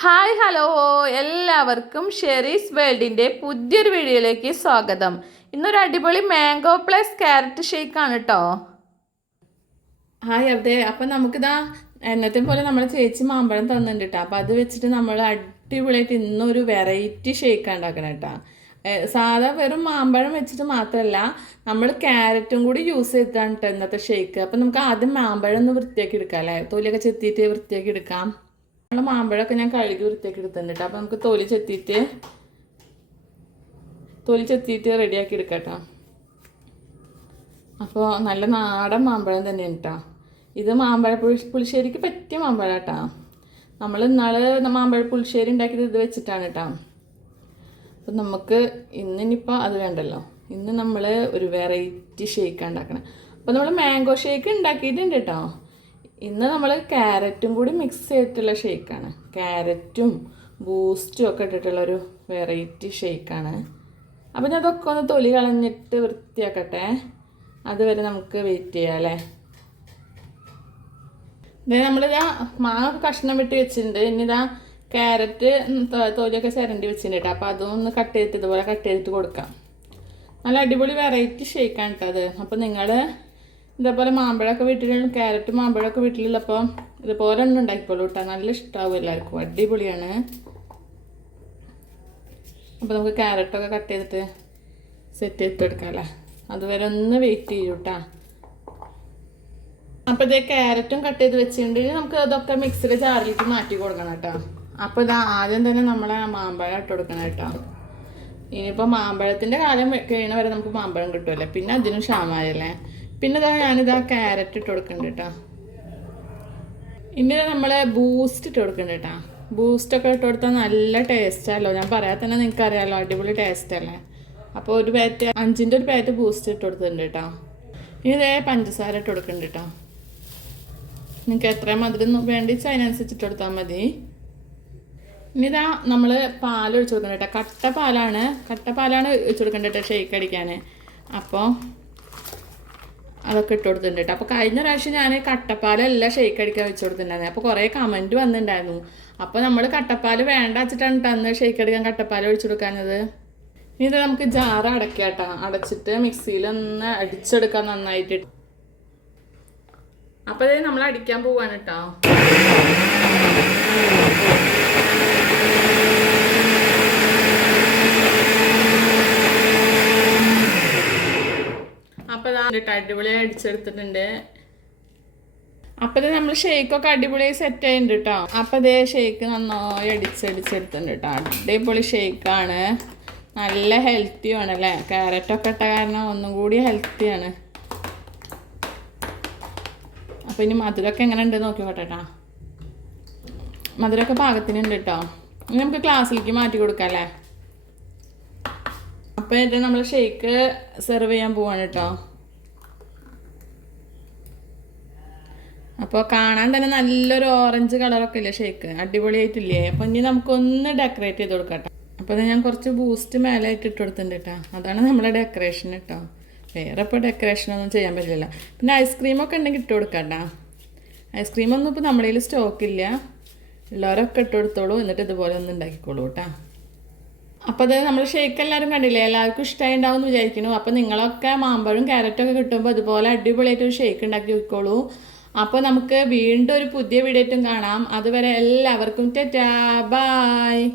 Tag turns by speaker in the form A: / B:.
A: Hi hello. എല്ലാവർക്കും Sherry's വേൾഡിന്റെ പുതിയൊരു വീഡിയോയിലേക്ക് സ്വാഗതം. ഇന്നൊരു അടിപൊളി മാംഗോ പ്ലസ് ക്യാരറ്റ് ആണ് കേട്ടോ ഹായ് അവിടെ അപ്പം നമുക്കിതാ എന്നത്തെ പോലെ നമ്മുടെ ചേച്ചി മാമ്പഴം തന്നിട്ടുണ്ട് കേട്ടോ അപ്പം അത് വെച്ചിട്ട് നമ്മൾ അടിപൊളിയായിട്ട് ഇന്നൊരു വെറൈറ്റി ഷേക്ക് ഉണ്ടാക്കണം കേട്ടോ സാധാ വെറും മാമ്പഴം വെച്ചിട്ട് മാത്രമല്ല നമ്മൾ ക്യാരറ്റും കൂടി യൂസ് ചെയ്തിട്ടാണ് കേട്ടോ ഇന്നത്തെ ഷേക്ക്. അപ്പം നമുക്ക് ആദ്യം മാമ്പഴം ഒന്ന് വൃത്തിയാക്കി എടുക്കാം അല്ലേ തൊലിയൊക്കെ ചെത്തിയിട്ട് വൃത്തിയാക്കി എടുക്കാം. നമ്മൾ മാമ്പഴമൊക്കെ ഞാൻ കഴുകി വൃത്തിയാക്കി എടുത്തിട്ടുണ്ട് അപ്പം അപ്പോൾ നമുക്ക് തൊലി ചെത്തിയിട്ട് തൊലി ചെത്തിയിട്ട് റെഡിയാക്കി എടുക്കാം അപ്പോൾ നല്ല നാടൻ മാമ്പഴം തന്നെയാണ് കേട്ടോ ഇത് മാമ്പഴ പുളി പുളിശ്ശേരിക്ക് പറ്റിയ മാമ്പഴം കേട്ടോ നമ്മൾ ഇന്നാൾ മാമ്പഴ പുളിശ്ശേരി ഉണ്ടാക്കിയത് ഇത് വെച്ചിട്ടാണ് കേട്ടോ അപ്പം നമുക്ക് ഇന്നിനിപ്പോൾ അത് വേണ്ടല്ലോ. ഇന്ന് നമ്മൾ ഒരു വെറൈറ്റി ഷേക്ക് ഉണ്ടാക്കണം. അപ്പോൾ നമ്മൾ മാംഗോ ഷേക്ക് ഉണ്ടാക്കിയിട്ടുണ്ട് കേട്ടോ ഇന്ന് നമ്മൾ ക്യാരറ്റും കൂടി മിക്സ് ചെയ്തിട്ടുള്ള ഷേക്കാണ് ക്യാരറ്റും ബൂസ്റ്റും ഒക്കെ ഇട്ടിട്ടുള്ളൊരു വെറൈറ്റി ഷേക്കാണ് അപ്പം ഞാൻ അതൊക്കെ ഒന്ന് തൊലി കളഞ്ഞിട്ട് വൃത്തിയാക്കട്ടെ. അതുവരെ നമുക്ക് വെയിറ്റ് ചെയ്യാം അല്ലേ? നമ്മൾ ഞാൻ മാങ്ങ കഷ്ണം വിട്ട് വെച്ചിട്ടുണ്ട്. ഇനി ഇതാ ക്യാരറ്റ് തൊലിയൊക്കെ ചിരണ്ടി വെച്ചിട്ടുണ്ട് അപ്പോൾ അതൊന്ന് കട്ട് ചെയ്തിട്ട് ഇതുപോലെ കട്ട് ചെയ്തിട്ട് കൊടുക്കാം. നല്ല അടിപൊളി വെറൈറ്റി ഷേക്കാണ് കേട്ടോ അത്. അപ്പോൾ നിങ്ങൾ ഇതേപോലെ മാമ്പഴമൊക്കെ വീട്ടിലുള്ള ക്യാരറ്റ് മാമ്പഴമൊക്കെ വീട്ടിലുള്ളപ്പോൾ ഇതുപോലെ ഒന്ന് ഉണ്ടാക്കിക്കോളൂ കേട്ടോ നല്ല ഇഷ്ടമാവും എല്ലാവർക്കും. അടിപൊളിയാണ്. അപ്പോൾ നമുക്ക് ക്യാരറ്റൊക്കെ കട്ട് ചെയ്തിട്ട് സെറ്റ് ചെയ്ത് എടുക്കാമല്ലേ അതുവരെ ഒന്ന് വെയിറ്റ് ചെയ്യൂ കേട്ടോ അപ്പോൾ ഇതേ ക്യാരറ്റും കട്ട് ചെയ്ത് വെച്ചിട്ടുണ്ടെങ്കിൽ നമുക്ക് അതൊക്കെ മിക്സിയുടെ ജാറിലേക്ക് മാറ്റി കൊടുക്കണം കേട്ടോ അപ്പോൾ ഇത് ആദ്യം തന്നെ നമ്മളെ മാമ്പഴം ഇട്ട് കൊടുക്കണം കേട്ടോ ഇനിയിപ്പോൾ മാമ്പഴത്തിന്റെ കാലം കഴിയണ വരെ നമുക്ക് മാമ്പഴം കിട്ടുമല്ലേ പിന്നെ അതിനും ക്ഷാമമായല്ലേ? പിന്നെ ഇതാ ഞാനിതാ ക്യാരറ്റ് ഇട്ട് കൊടുക്കുന്നുണ്ട് കേട്ടോ ഇനി നമ്മൾ ബൂസ്റ്റ് ഇട്ട് കൊടുക്കുന്നുണ്ട് കേട്ടോ ബൂസ്റ്റൊക്കെ ഇട്ട് കൊടുത്താൽ നല്ല ടേസ്റ്റാണല്ലോ ഞാൻ പറയാൻ തന്നെ നിങ്ങൾക്ക് അറിയാമല്ലോ അടിപൊളി ടേസ്റ്റ് അല്ലേ. അപ്പോൾ ഒരു പാറ്റ് അഞ്ചിന്റെ ഒരു പാറ്റ് ബൂസ്റ്റ് ഇട്ട് കൊടുത്തിട്ടുണ്ട് കേട്ടോ ഇനി ഇതേ പഞ്ചസാര ഇട്ട് കൊടുക്കുന്നുണ്ട് കേട്ടോ നിങ്ങൾക്ക് എത്ര മധുരം വേണ്ടിച്ച് അതിനനുസരിച്ച് ഇട്ട് കൊടുത്താൽ മതി. ഇനി ഇതാ നമ്മൾ പാൽ ഒഴിച്ച് കൊടുക്കുന്നുണ്ട് കേട്ടോ കട്ട പാലാണ് കട്ട പാലാണ് ഒഴിച്ച് കൊടുക്കേണ്ടത് കേട്ടോ ഷേക്ക് അടിക്കാൻ അപ്പോൾ അതൊക്കെ ഇട്ട് കൊടുത്തിട്ടുണ്ട്. അപ്പോൾ കഴിഞ്ഞ പ്രാവശ്യം ഞാൻ കട്ടപ്പാലല്ല ഷെയ്ക്ക് അടിക്കാൻ വെച്ച് കൊടുത്തിട്ടുണ്ടായിരുന്നു. അപ്പോൾ കുറേ കമന്റ് വന്നിട്ടുണ്ടായിരുന്നു. അപ്പോൾ നമ്മൾ കട്ടപ്പാൽ വേണ്ട വെച്ചിട്ടാണ് അന്ന് ഷേക്ക് അടിക്കാൻ കട്ടപ്പാൽ ഒഴിച്ച് കൊടുക്കാനത് ഇനി ഇത് നമുക്ക് ജാറ് അടക്കാം കേട്ടോ അടച്ചിട്ട് മിക്സിയിൽ ഒന്ന് അടിച്ചെടുക്കാം നന്നായിട്ട്. അപ്പോൾ ഇത് നമ്മൾ അടിക്കാൻ പോവാണ് കേട്ടോ ഇതാ അടിപൊളിയായി അടിച്ചെടുത്തിട്ടുണ്ട്. അപ്പത് ഇത് നമ്മൾ ഷേക്കൊക്കെ അടിപൊളിയായി സെറ്റ് ആയിട്ടുണ്ട് കേട്ടോ അപ്പൊ ഇതേ ഷേക്ക് നന്നായി അടിച്ചടിച്ചെടുത്തിട്ടുണ്ട് കേട്ടോ അടിപൊളി ഷേക്കാണ് നല്ല ഹെൽത്തിയാണ് അല്ലേ ക്യാരറ്റൊക്കെ ഇട്ട കാരണം ഒന്നും കൂടി ഹെൽത്തിയാണ് അപ്പോൾ ഇനി മധുരമൊക്കെ എങ്ങനെ ഉണ്ട് നോക്കി കേട്ടോ മധുരമൊക്കെ പാകത്തിനുണ്ട് കേട്ടോ ഇനി നമുക്ക് ക്ലാസ്സിലേക്ക് മാറ്റി കൊടുക്കാം അല്ലേ അപ്പോൾ ഇത് നമ്മൾ ഷേക്ക് സെർവ് ചെയ്യാൻ പോവാണ് കേട്ടോ അപ്പോൾ കാണാൻ തന്നെ നല്ലൊരു ഓറഞ്ച് കളറൊക്കെ ഇല്ലേ ഷേക്ക് അടിപൊളിയായിട്ടില്ലേ? അപ്പോൾ ഇനി നമുക്കൊന്ന് ഡെക്കറേറ്റ് ചെയ്ത് കൊടുക്കട്ടെ. അപ്പോൾ ഞാൻ കുറച്ച് ബൂസ്റ്റ് മേലായിട്ട് ഇട്ട് കൊടുത്തിട്ടുണ്ട് കേട്ടോ അതാണ് നമ്മുടെ ഡെക്കറേഷൻ കേട്ടോ വേറെ ഇപ്പോൾ ഡെക്കറേഷനൊന്നും ചെയ്യാൻ പറ്റില്ല പിന്നെ ഐസ്ക്രീമൊക്കെ ഉണ്ടെങ്കിൽ ഇട്ട് കൊടുക്കട്ടാ. കേട്ടോ ഐസ്ക്രീമൊന്നും ഇപ്പോൾ നമ്മുടെ കയ്യിൽ സ്റ്റോക്കില്ല ഉള്ളവരൊക്കെ ഇട്ട് കൊടുത്തോളൂ. എന്നിട്ട് ഇതുപോലെ ഒന്ന് ഉണ്ടാക്കിക്കോളൂ കേട്ടോ അപ്പോൾ അത് നമ്മൾ ഷേക്ക് എല്ലാവരും കണ്ടില്ലേ? എല്ലാവർക്കും ഇഷ്ടമായി ഉണ്ടാവും എന്ന് വിചാരിക്കുന്നു. അപ്പോൾ നിങ്ങളൊക്കെ മാമ്പഴം ക്യാരറ്റും ഒക്കെ കിട്ടുമ്പോൾ ഇതുപോലെ അടിപൊളിയായിട്ട് ഒരു ഷേക്ക് ഉണ്ടാക്കി വെക്കോളൂ. അപ്പോൾ നമുക്ക് വീണ്ടും ഒരു പുതിയ വീഡിയോ കാണാം. അതുവരെ എല്ലാവർക്കും ടാറ്റാ ബൈ